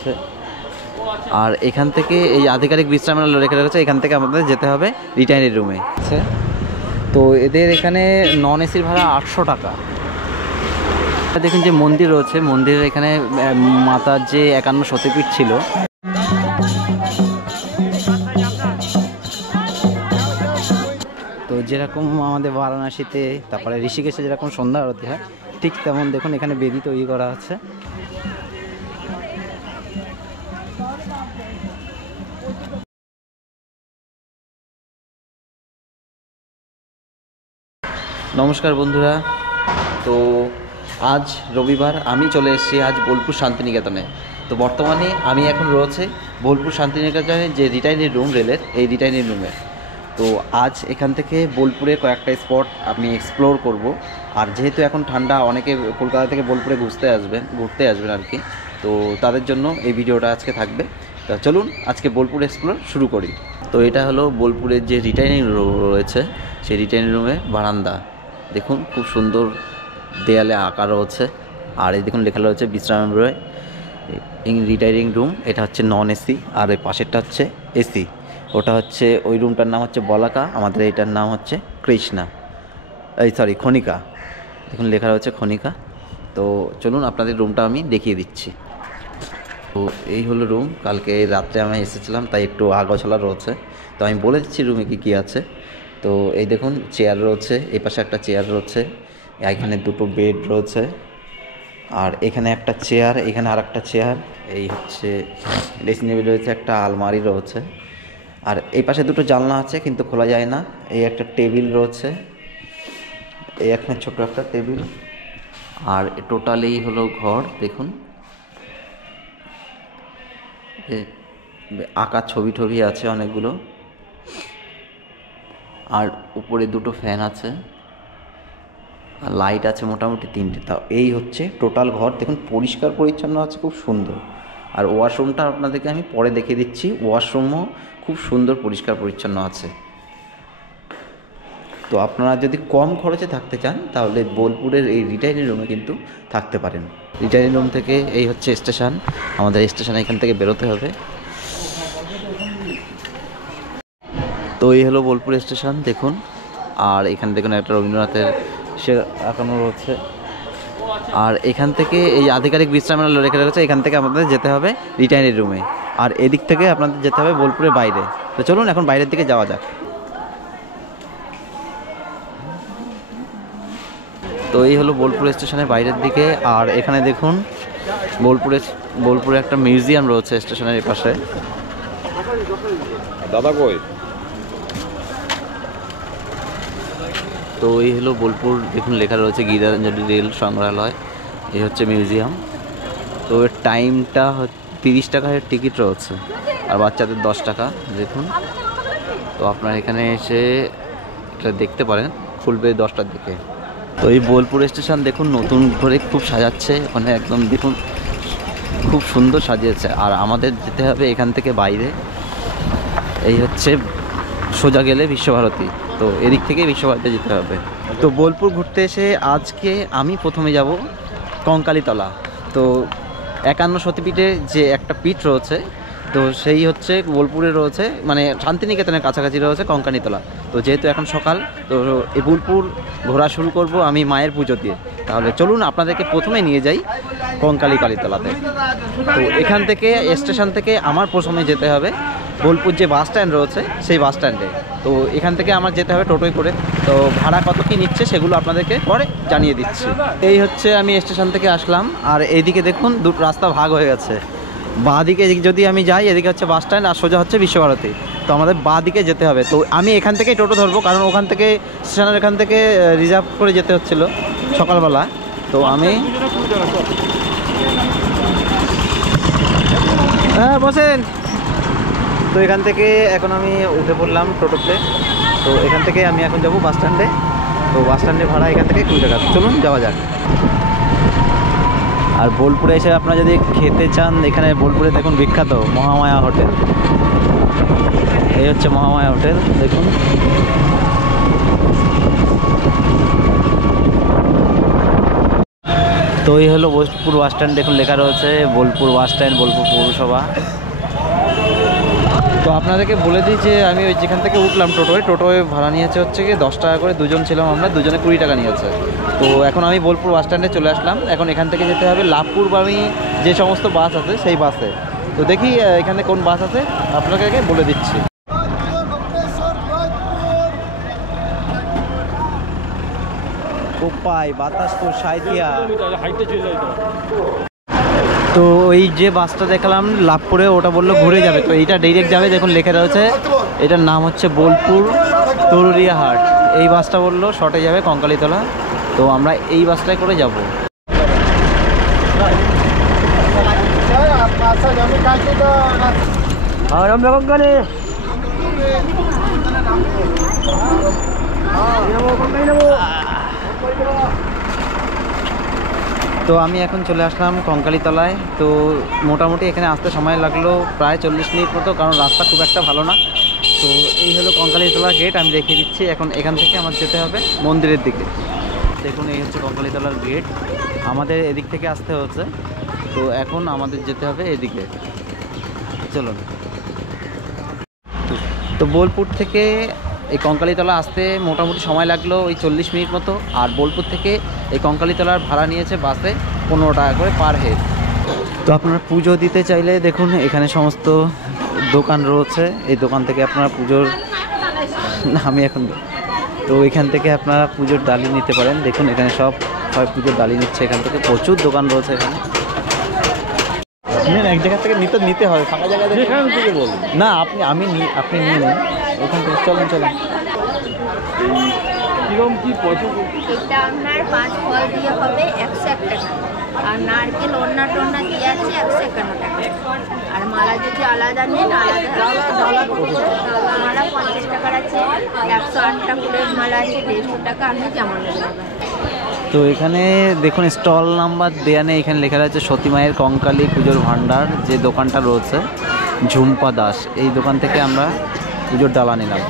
আছে। আর এখান থেকে এই আধিকারিক বিশ্রামালয় রেখে রেখেছে, এখান থেকে আমাদের যেতে হবে রিটায়ারি রুমে। তো এদের এখানে নন এসির ভাড়া 800 টাকা। দেখুন যে মন্দির রয়েছে, মন্দিরের এখানে মাতার যে 51 সতীপীঠ ছিল, তো যেরকম আমাদের বারাণসীতে তারপরে ঋষিকেশে যেরকম সন্ধ্যা আরতি হয়, ঠিক তেমন দেখুন এখানে বেদি তৈরি করা আছে। নমস্কার বন্ধুরা, তো আজ রবিবার আমি চলে এসেছি আজ বোলপুর শান্তিনিকেতনে। তো বর্তমানে আমি এখন রয়েছে বোলপুর শান্তিনিকেতনে যে রিটায়ারি রুম রেলের, এই রিটায়ারি রুমে। তো আজ এখান থেকে বোলপুরে কয়েকটা স্পট আমি এক্সপ্লোর করব। আর যেহেতু এখন ঠান্ডা, অনেকে কলকাতা থেকে বোলপুরে ঘুরতে আসবেন আর কি, তো তাদের জন্য এই ভিডিওটা আজকে থাকবে। তো চলুন আজকে বোলপুর এক্সপ্লোর শুরু করি। তো এটা হলো বোলপুরের যে রিটায়ারিং রুম রয়েছে, সেই রিটায়ারিং রুমে বারান্দা দেখুন, খুব সুন্দর দেয়ালে আঁকা রয়েছে। আর এই দেখুন লেখা রয়েছে বিশ্রামালয় রিটায়ারিং রুম। এটা হচ্ছে নন এসি, আর এই পাশেরটা হচ্ছে এসি। ওটা হচ্ছে ওই রুমটার নাম হচ্ছে বলাকা, আমাদের এইটার নাম হচ্ছে কৃষ্ণা, খনিকা। দেখুন লেখা রয়েছে খনিকা। তো চলুন আপনাদের রুমটা আমি দেখিয়ে দিচ্ছি। তো এই হলো রুম। কালকে রাত্রে আমি এসেছিলাম, তাই একটু আগোছালা রয়েছে। তো আমি বলে দিচ্ছি রুমে কী আছে। তো এই দেখুন চেয়ার রয়েছে, এই পাশে একটা চেয়ার রয়েছে, এখানে দুটো বেড রয়েছে, আর এখানে একটা চেয়ার, এখানে আর একটা চেয়ার, এই হচ্ছে ড্রেসিং টেবিল রয়েছে, একটা আলমারি রয়েছে, আর এই পাশে দুটো জানলা আছে কিন্তু খোলা যায় না। এই একটা টেবিল রয়েছে, এই এখানে ছোট একটা টেবিল। আর টোটালি হলো ঘর দেখুন, আঁকা ছবি টবি আছে অনেকগুলো, আর উপরে দুটো ফ্যান আছে, আর লাইট আছে মোটামুটি 3টে। তাও এই হচ্ছে টোটাল ঘর। দেখুন পরিষ্কার পরিচ্ছন্ন আছে, খুব সুন্দর। আর ওয়াশরুমটা আপনাদেরকে আমি পরে দেখিয়ে দিচ্ছি, ওয়াশরুমও খুব সুন্দর পরিষ্কার পরিচ্ছন্ন আছে। তো আপনারা যদি কম খরচে থাকতে চান তাহলে বোলপুরের এই রিটায়ারি রুমে কিন্তু থাকতে পারেন। রিটায়ারি রুম থেকে এই হচ্ছে স্টেশন, আমাদের স্টেশন এখান থেকে বেরোতে হবে। তো এই হলো বোলপুর স্টেশন দেখুন। আর এখানে দেখুন একটা রবীন্দ্রনাথের সে আঁকানো রয়েছে। আর এখান থেকে এই আধিকারিক বিশ্রামালয় রেখে রেখেছে, এখান থেকে আমাদের যেতে হবে রিটায়ারি রুমে। আর এদিক থেকে আপনাদের যেতে হবে বোলপুরের বাইরে। তো চলুন এখন বাইরের দিকে যাওয়া যাক। তো এই হলো বোলপুর স্টেশনের বাইরের দিকে। আর এখানে দেখুন বোলপুরে একটা মিউজিয়াম রয়েছে স্টেশনের এই পাশে। দাদা কই? তো এই হলো বোলপুর, দেখুন লেখা রয়েছে গীতাঞ্জলি রেল সংগ্রহালয়। এই হচ্ছে মিউজিয়াম। তো এর টাইমটা 30 টাকার টিকিট রয়েছে, আর বাচ্চাদের 10 টাকা দেখুন। তো আপনারা এখানে এসে এটা দেখতে পারেন, খুলবে 10টার দিকে। তো এই বোলপুর স্টেশন দেখুন নতুন করে খুব সাজাচ্ছে, ওখানে একদম দেখুন খুব সুন্দর সাজিয়েছে। আর আমাদের যেতে হবে এখান থেকে বাইরে, এই হচ্ছে সোজা গেলে বিশ্বভারতী। তো এদিক থেকে বিশ্বভারতী যেতে হবে। তো বোলপুর ঘুরতে এসে আজকে আমি প্রথমে যাব কঙ্কালীতলা। তো 51 সতীপীঠের যে একটা পীঠ রয়েছে, তো সেই হচ্ছে বোলপুরে রয়েছে, মানে শান্তিনিকেতনের কাছাকাছি রয়েছে কঙ্কালীতলা। তো যেহেতু এখন সকাল, তো এই বোলপুর ঘোরা শুরু করব আমি মায়ের পুজো দিয়ে। তাহলে চলুন আপনাদেরকে প্রথমে নিয়ে যাই কালীতলাতে। তো এখান থেকে স্টেশন থেকে আমার প্রথমে যেতে হবে বোলপুর যে বাস স্ট্যান্ড রয়েছে, সেই বাস স্ট্যান্ডে। তো এখান থেকে আমার যেতে হবে টোটোয় করে। তো ভাড়া কত কী নিচ্ছে সেগুলো আপনাদেরকে পরে জানিয়ে দিচ্ছি। এই হচ্ছে আমি স্টেশন থেকে আসলাম, আর এইদিকে দেখুন দুটো রাস্তা ভাগ হয়ে গেছে। বাঁ দিকে যদি আমি যাই, এদিকে হচ্ছে বাস স্ট্যান্ড, আর সোজা হচ্ছে বিশ্বভারতী। তো আমাদের বাঁ দিকে যেতে হবে। তো আমি এখান থেকেই টোটো ধরবো, কারণ ওখান থেকে স্টেশনের এখান থেকে রিজার্ভ করে যেতে হচ্ছিলো সকালবেলা। তো আমি হ্যাঁ বসেন। তো এখান থেকে এখন আমি উঠে পড়লাম টোটোতে। তো এখান থেকে আমি এখন যাবো বাস স্ট্যান্ডে। তো বাস স্ট্যান্ডে ভাড়া এখান থেকে 20 টাকা। চলুন যাওয়া যাক। আর বোলপুরে এসে আপনারা যদি খেতে চান, এখানে বোলপুরে দেখুন বিখ্যাত মহামায়া হোটেল। এই হচ্ছে মহামায়া হোটেল দেখুন। তো তো এই হলো বোলপুর বাস স্ট্যান্ড, দেখুন লেখা রয়েছে বোলপুর বাস স্ট্যান্ড, বোলপুর পৌরসভা। তো আপনাদেরকে বলে দিই যে আমি ওই যেখান থেকে উঠলাম টোটোয় ভাড়া নিয়েছে হচ্ছে কি 10 টাকা করে, দুজন ছিলাম আমরা, দুজনে 20 টাকা নিয়েছে। তো এখন আমি বোলপুর বাস স্ট্যান্ডে চলে আসলাম। এখন এখান থেকে যেতে হবে লাভপুরগামী যে সমস্ত বাস আছে সেই বাসে। তো দেখি এখানে কোন বাস আছে আপনাকে বলে দিচ্ছি। কোপাই বাতাসপুর সাঁইথিয়া। তো এই যে বাসটা দেখালাম লাভপুরে, ওটা বললো ঘুরে যাবে, তো এইটা ডাইরেক্ট যাবে। দেখুন লেখা রয়েছে, এটার নাম হচ্ছে বোলপুর তরুরিয়া হাট। এই বাসটা বললো শর্টে যাবে কঙ্কালীতলা, তো আমরা এই বাসটায় করে যাব। তো আমি এখন চলে আসলাম কঙ্কালীতলায়। তো মোটামুটি এখানে আসতে সময় লাগলো প্রায় 40 মিনিট মতো, কারণ রাস্তা খুব একটা ভালো না। তো এই হলো কঙ্কালীতলা গেট, আমি দেখিয়ে দিচ্ছি। এখন এখান থেকে আমার যেতে হবে মন্দিরের দিকে। দেখুন এই হচ্ছে কঙ্কালীতলার গেট, আমাদের এদিক থেকে আসতে হচ্ছে। তো এখন আমাদের যেতে হবে এদিকে, চলুন। তো বোলপুর থেকে এই কঙ্কালীতলা আসতে মোটামুটি সময় লাগলো ওই 40 মিনিট মতো। আর বোলপুর থেকে এই কঙ্কালীতলার ভাড়া নিয়েছে বাসে 15 টাকা করে পার হেড। তো আপনারা পুজো দিতে চাইলে দেখুন এখানে সমস্ত দোকান রয়েছে। এই দোকান থেকে আপনারা পুজোর আমি এখন তো এখান থেকে আপনারা পুজোর ডালি নিতে পারেন। দেখুন এখানে সব পুজোর ডালি নিচ্ছে, এখান থেকে প্রচুর দোকান রয়েছে এখানে। এক জায়গা থেকে নিতে হয়, ফাঁকা জায়গা থেকে বলুন না, আপনি নিয়ে নিন ওখান থেকে। চলুন কিরকম কি পয়সা? এটা আপনার 5 ফল দিয়ে হবে 101 টাকা, আর নারকেল ওড়না টোনা দিয়ে আছে 151 টাকা, আর মালা যদি আলাদা নেন মালা 50 টাকার আছে, 108টা ফুলের মালা আছে 150 টাকা, আপনি কেমন নেবেন। তো এখানে দেখুন স্টল নাম্বার দেয়া নেই, এখানে লেখা আছে সতীমায়ের কঙ্কালী পুজোর ভাণ্ডার। যে দোকানটা রয়েছে ঝুম্পা দাস, এই দোকান থেকে আমরা পুজোর ডালা নিলাম।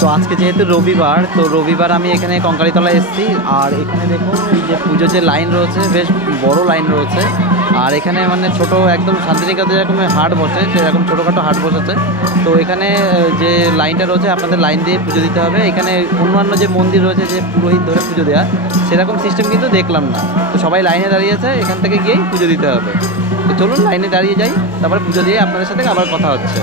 তো আজকে যেহেতু রবিবার, তো রবিবার আমি এখানে কঙ্কালীতলা এসেছি। আর এখানে দেখুন যে পুজোর যে লাইন রয়েছে, বেশ বড় লাইন রয়েছে। আর এখানে মানে ছোট একদম শান্তিনিকেতনে যেরকম হাট বসে সেরকম ছোটোখাটো হাট বসেছে। তো এখানে যে লাইনটা রয়েছে আপনাদের লাইন দিয়ে পুজো দিতে হবে। এখানে অন্যান্য যে মন্দির রয়েছে যে পুরোহিত ধরে পুজো দেওয়া, সেরকম সিস্টেম কিন্তু দেখলাম না। তো সবাই লাইনে দাঁড়িয়েছে, এখান থেকে গিয়েই পুজো দিতে হবে। তো চলুন লাইনে দাঁড়িয়ে যাই, তারপরে পুজো দিয়ে আপনাদের সাথে আবার কথা হচ্ছে।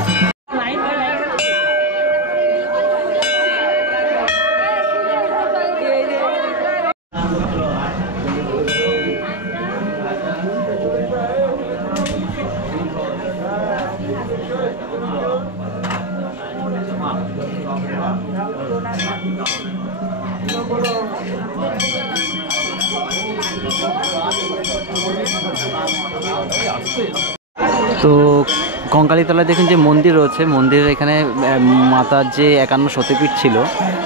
তো কঙ্কালীতলায় দেখুন যে মন্দির রয়েছে, মন্দিরের এখানে মাতার যে 51 সতীপীঠ ছিল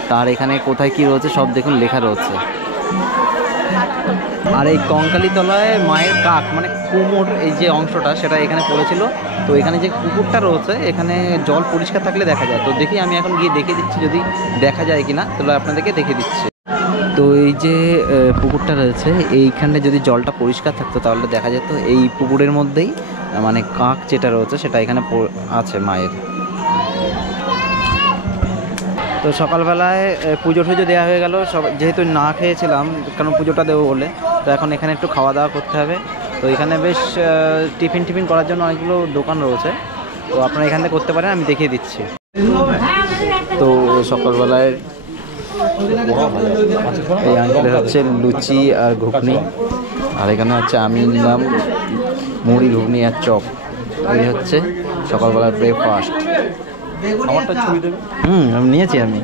তার এখানে কোথায় কি রয়েছে সব দেখুন লেখা রয়েছে। আর এই কঙ্কালীতলায় মায়ের কাক মানে কুমোর এই যে অংশটা সেটা এখানে পড়েছিল। তো এখানে যে পুকুরটা রয়েছে এখানে জল পরিষ্কার থাকলে দেখা যায়। তো দেখি আমি এখন গিয়ে দেখে দিচ্ছি যদি দেখা যায় কিনা, তাহলে আপনাদেরকে দেখে দিচ্ছি। তো এই যে পুকুরটা রয়েছে এইখানে যদি জলটা পরিষ্কার থাকতো তাহলে দেখা যেত। এই পুকুরের মধ্যেই মানে কাক যেটা রয়েছে সেটা এখানে আছে মায়ের। তো সকালবেলায় পুজো টুজো দেওয়া হয়ে গেল, সব যেহেতু না খেয়েছিলাম কারণ পুজোটা দেবো বলে। তো এখন এখানে একটু খাওয়া দাওয়া করতে হবে। তো এখানে বেশ টিফিন করার জন্য অনেকগুলো দোকান রয়েছে, তো আপনারা এখান থেকে করতে পারেন, আমি দেখিয়ে দিচ্ছি। তো সকালবেলায় এই আঙ্কেলের হচ্ছে লুচি আর ঘুগনি, আর এখানে হচ্ছে আমি নিলাম মুড়ি ঘুগনি আর চপ। এই হচ্ছে সকালবেলার ব্রেকফাস্ট। নিয়েছি আমি।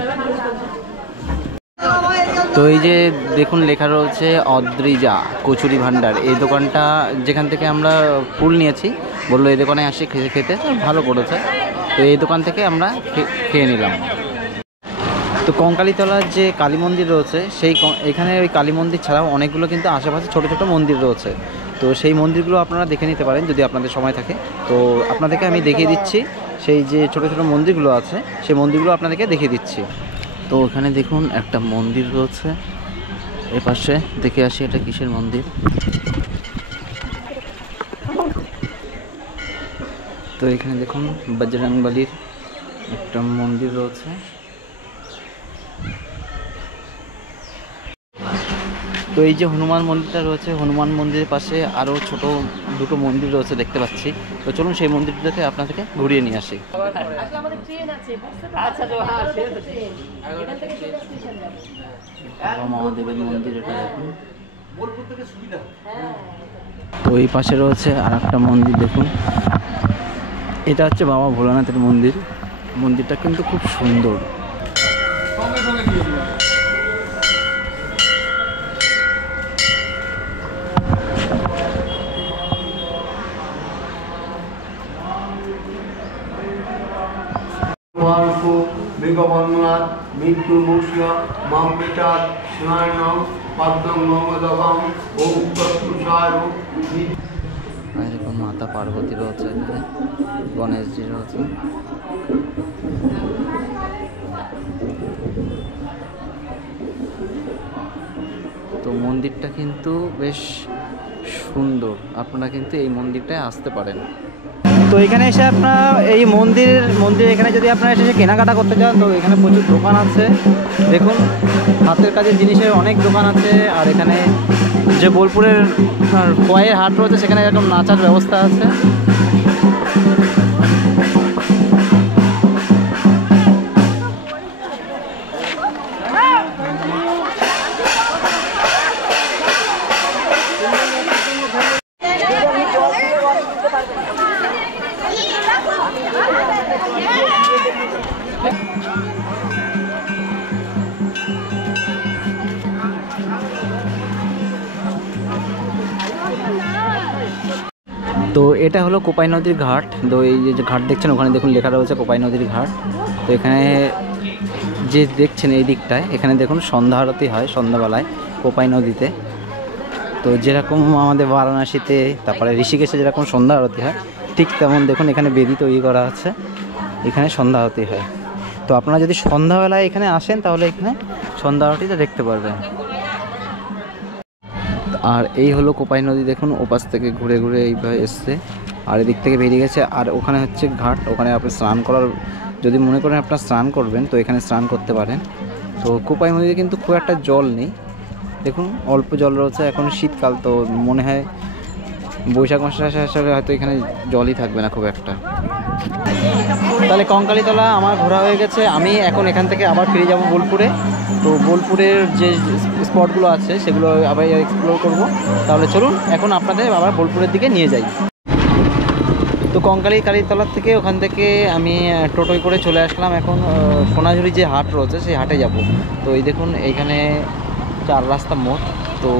তো এই যে দেখুন লেখা রয়েছে অদ্রিজা কচুরি ভাণ্ডার, এই দোকানটা যেখান থেকে আমরা ফুল নিয়েছি বললো এই দোকানে আসি খেতে ভালো করেছে। তো এই দোকান থেকে আমরা খেয়ে নিলাম। তো কঙ্কালীতলার যে কালী মন্দির রয়েছে এখানে ওই কালী মন্দির ছাড়াও অনেকগুলো কিন্তু আশেপাশে ছোটো ছোটো মন্দির রয়েছে। তো সেই মন্দিরগুলো আপনারা দেখে নিতে পারেন যদি আপনাদের সময় থাকে। তো আপনাদেরকে আমি দেখিয়ে দিচ্ছি সেই যে ছোটো ছোটো মন্দিরগুলো আছে, সেই মন্দিরগুলো আপনাদেরকে দেখিয়ে দিচ্ছি। তো এখানে দেখুন একটা মন্দির রয়েছে, এপাশে দেখে আসি এটা কিসের মন্দির। তো এখানে দেখুন বজরংবলীর একটা মন্দির রয়েছে। তো এই যে হনুমান মন্দিরটা রয়েছে, হনুমান মন্দিরের পাশে আরও ছোট দুটো মন্দির রয়েছে দেখতে পাচ্ছি। তো চলুন সেই মন্দিরটাকে আপনাদেরকে ঘুরিয়ে নিয়ে আসি। বাবা মহাদেবের মন্দির এটা দেখুন। তো এই পাশে রয়েছে আর একটা মন্দির দেখুন, এটা হচ্ছে বাবা ভোলানাথের মন্দির। মন্দিরটা কিন্তু খুব সুন্দর। মৃত্যু মুখ্য মাম পিতার স্নায়নম পদ্মম মমদগম ওম তৎপুষায়। দেখুন মাতা পার্বতী রয়েছে, এখানে গণেশজি রয়েছে। তো মন্দিরটা কিন্তু বেশ সুন্দর, আপনারা কিন্তু এই মন্দিরটায় আসতে পারেন। তো এখানে এসে আপনারা এই মন্দির এখানে যদি আপনারা এসে কেনাকাটা করতে চান, তো এখানে প্রচুর দোকান আছে। দেখুন হাতের কাজের জিনিসের অনেক দোকান আছে। আর এখানে যে বোলপুরের খোয়াইয়ের হাট রয়েছে, সেখানে এরকম নাচার ব্যবস্থা আছে। তো এটা হলো কোপাই নদীর ঘাট। তো এই যে ঘাট দেখছেন, ওখানে দেখুন লেখা রয়েছে কোপাই নদীর ঘাট। তো এখানে যে দেখছেন এই দিকটায়, এখানে দেখুন সন্ধ্যা আরতি হয় সন্ধ্যাবেলায় কোপাই নদীতে। তো যেরকম আমাদের বারাণসীতে তারপরে ঋষিকেশে যেরকম সন্ধ্যা আরতি হয়, ঠিক তেমন দেখুন এখানে বেদি তৈরি করা আছে, এখানে সন্ধ্যা আরতি হয়। তো আপনারা যদি সন্ধ্যাবেলায় এখানে আসেন, তাহলে এখানে সন্ধ্যা আরতিটা দেখতে পারবেন। আর এই হলো কোপাই নদী, দেখুন ওপাশ থেকে ঘুরে ঘুরে এইভাবে এসছে, আর এদিক থেকে বেরিয়ে গেছে। আর ওখানে হচ্ছে ঘাট, ওখানে আপনি স্নান করার, যদি মনে করেন আপনার স্নান করবেন, তো এখানে স্নান করতে পারেন। তো কোপাই নদীতে কিন্তু খুব একটা জল নেই, দেখুন অল্প জল রয়েছে। এখন শীতকাল, তো মনে হয় বৈশাখ মাসে আসলে হয়তো এখানে জলই থাকবে না খুব একটা। তাহলে কঙ্কালীতলা আমার ঘোরা হয়ে গেছে। আমি এখন এখান থেকে আবার ফিরে যাব বোলপুরে। তো বোলপুরের যে স্পটগুলো আছে সেগুলো আবার এক্সপ্লোর করব। তাহলে চলুন এখন আপনাদের আবার বোলপুরের দিকে নিয়ে যাই। তো কালীতলার থেকে ওখান থেকে আমি টোটোয় করে চলে আসলাম এখন সোনাঝুরি যে হাট রয়েছে সেই হাটে যাব। তো এই দেখুন এইখানে 4 রাস্তা মোড়। তো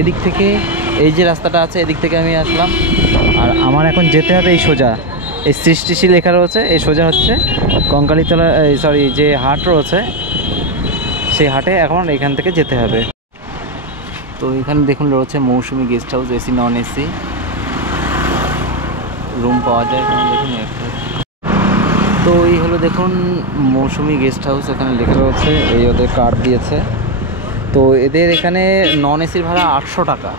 এদিক থেকে এই যে রাস্তাটা আছে, এদিক থেকে আমি আসলাম। আর আমার এখন যেতে হবে এই সোজা, এই সৃষ্টিশীল লেখা রয়েছে, এই সোজা হচ্ছে কঙ্কালীতলা, যে হাট রয়েছে সেই হাটে এখন এখান থেকে যেতে হবে। তো এখানে দেখুন রয়েছে Mousumi guest house, AC non AC room পাওয়া যায় এখানে দেখুন একটা। তো এই হলো দেখুন মৌসুমি গেস্ট হাউস, এখানে লেখা রয়েছে, এই ওদের কার্ড দিয়েছে। তো এদের এখানে নন এসির ভাড়া 800 টাকা।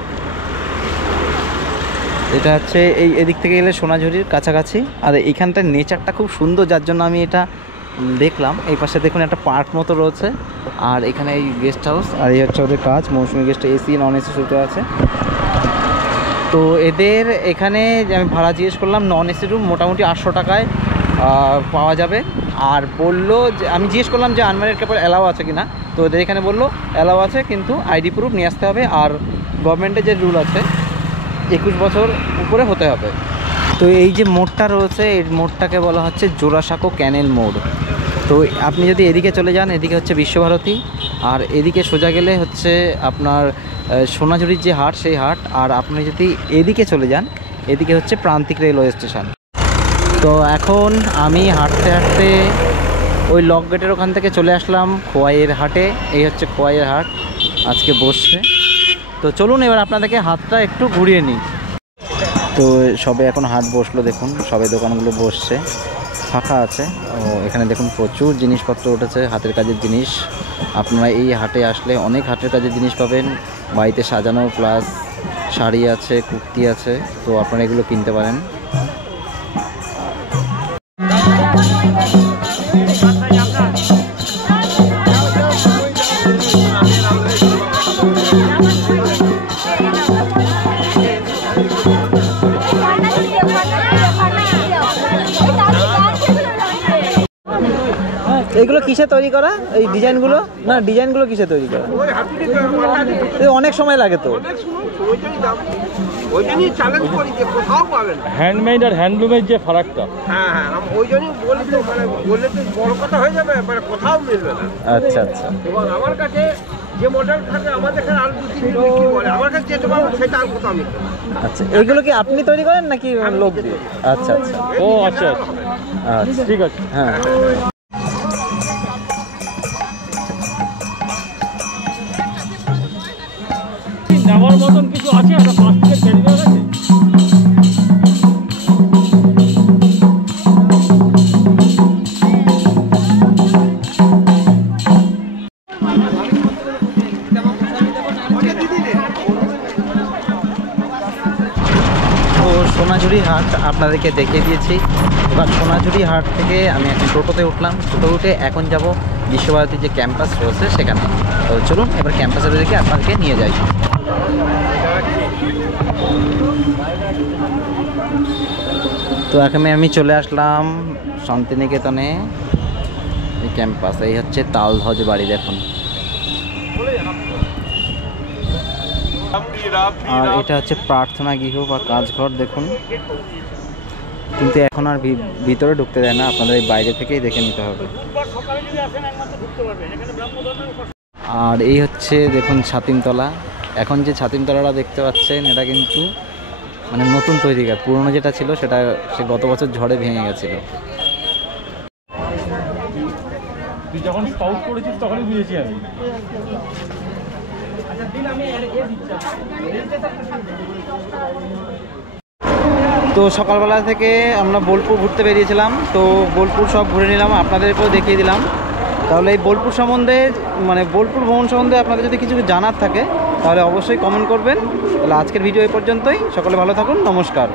এটা হচ্ছে এদিক থেকে গেলে সোনাঝুরির কাছাকাছি। আর এইখানটার নেচারটা খুব সুন্দর, যার জন্য আমি এটা দেখলাম। এই পাশে দেখুন একটা পার্ক মতো রয়েছে, আর এখানে এই গেস্ট হাউস, আর এই হচ্ছে ওদের কাজ। মৌসুমি গেস্ট এসি নন এসি সুবিধা আছে। তো এদের এখানে আমি ভাড়া জিজ্ঞেস করলাম, নন এসি রুম মোটামুটি 800 টাকায় পাওয়া যাবে। আর বললো যে, আমি জিজ্ঞেস করলাম যে আনম্যারিড কাপল অ্যালাউ আছে কি না। তো ওদের এখানে বললো অ্যালাউ আছে, কিন্তু আইডি প্রুফ নিয়ে আসতে হবে। আর গভর্নমেন্টের যে রুল আছে 21 বছর উপরে হতে হবে। তো এই যে মোড়টা রয়েছে, এই মোড়টাকে বলা হচ্ছে জোড়াসাঁকো ক্যানেল মোড়। তো আপনি যদি এদিকে চলে যান, এদিকে হচ্ছে বিশ্বভারতী, আর এদিকে সোজা গেলে হচ্ছে আপনার সোনাঝুরির যে হাট সেই হাট। আর আপনি যদি এদিকে চলে যান, এদিকে হচ্ছে প্রান্তিক রেলওয়ে স্টেশন। তো এখন আমি হাঁটতে হাঁটতে ওই লক গেটের ওখান থেকে চলে আসলাম খোয়াইয়ের হাটে। এই হচ্ছে খোয়াইয়ের হাট আজকে বসছে। তো তো চলুন এবার আপনাদেরকে হাটটা একটু ঘুরিয়ে নিই। তো সবে এখন হাট বসলো, দেখুন সবে দোকানগুলো বসছে, ফাঁকা আছে। ও এখানে দেখুন প্রচুর জিনিসপত্র উঠেছে, হাতের কাজের জিনিস। আপনারা এই হাটে আসলে অনেক হাতের কাজের জিনিস পাবেন, বাড়িতে সাজানো, প্লাস শাড়ি আছে, কুর্তি আছে, তো আপনারা এগুলো কিনতে পারেন। এগুলো কিসে তৈরি করা, এই ডিজাইনগুলো? না, ডিজাইনগুলো কিসে তৈরি করা? অনেক সময় লাগে তো। হ্যান্ডমেড আর হ্যান্ডলুমের যে ফারাকটা, হ্যাঁ হ্যাঁ, ওই জন্যই বলি তো, মানে বললে তো বড় কথা হয়ে যাবে, মানে কোথাও মিলবে না। আচ্ছা আচ্ছা। এবং আমার কাছে যে মডেল থাকে আমাদের এখানে আর 2-3 দিন বিক্রি করে, আমার কাছে যেতে পারবো সেটা আর কোথাও মিলবে না। আচ্ছা, এগুলো কি আপনি তৈরি করেন নাকি লোক দিয়ে? আচ্ছা আচ্ছা। ও আচ্ছা আচ্ছা আচ্ছা ঠিক আছে। হ্যাঁ। নেওয়ার মতন কিছু আছে? একটা প্লাস্টিকের ক্যারি ব্যাগ আছে? তো সোনাঝুরি হাট আপনাদেরকে দেখিয়ে দিয়েছি। এবার সোনাঝুরি হাট থেকে আমি এখন টোটোতে উঠলাম, টোটো উঠে এখন যাব বিশ্বভারতীর যে ক্যাম্পাস রয়েছে সেখানে। তো চলুন এবার ক্যাম্পাসের দিকে আপনাদেরকে নিয়ে যাই। তো এখানে আমি চলে আসলাম শান্তিনিকেতনে, এই ক্যাম্পাস। এই হচ্ছে তালধ্বজ বাড়ি, দেখুন। আর এটা হচ্ছে প্রার্থনা গৃহ বা কাজঘর, দেখুন। কিন্তু এখন আর ভিতরে ঢুকতে দেয় না, আপনাদের এই বাইরে থেকেই দেখে নিতে হবে। আর এই হচ্ছে দেখুন ছাতিমতলা। এখন যে ছাতিমতলাটা দেখতে পাচ্ছেন এটা কিন্তু মানে নতুন তৈরি কাজ, পুরনো যেটা ছিল সেটা সে গত বছর ঝড়ে ভেঙে গেছিল। তুই যখন স্কাউট করেছিস তখনই বুঝেছি আমি। তো সকালবেলা থেকে আমরা বোলপুর ঘুরতে বেরিয়েছিলাম, তো বোলপুর সব ঘুরে নিলাম, আপনাদেরকেও দেখিয়ে দিলাম। তাহলে এই বোলপুর সম্বন্ধে, মানে বোলপুর ভ্রমণ সম্বন্ধে আপনাদের যদি কিছু জানার থাকে তাহলে অবশ্যই কমেন্ট করবেন। তাহলে আজকের ভিডিও এই পর্যন্তই। সকলে ভালো থাকুন, নমস্কার।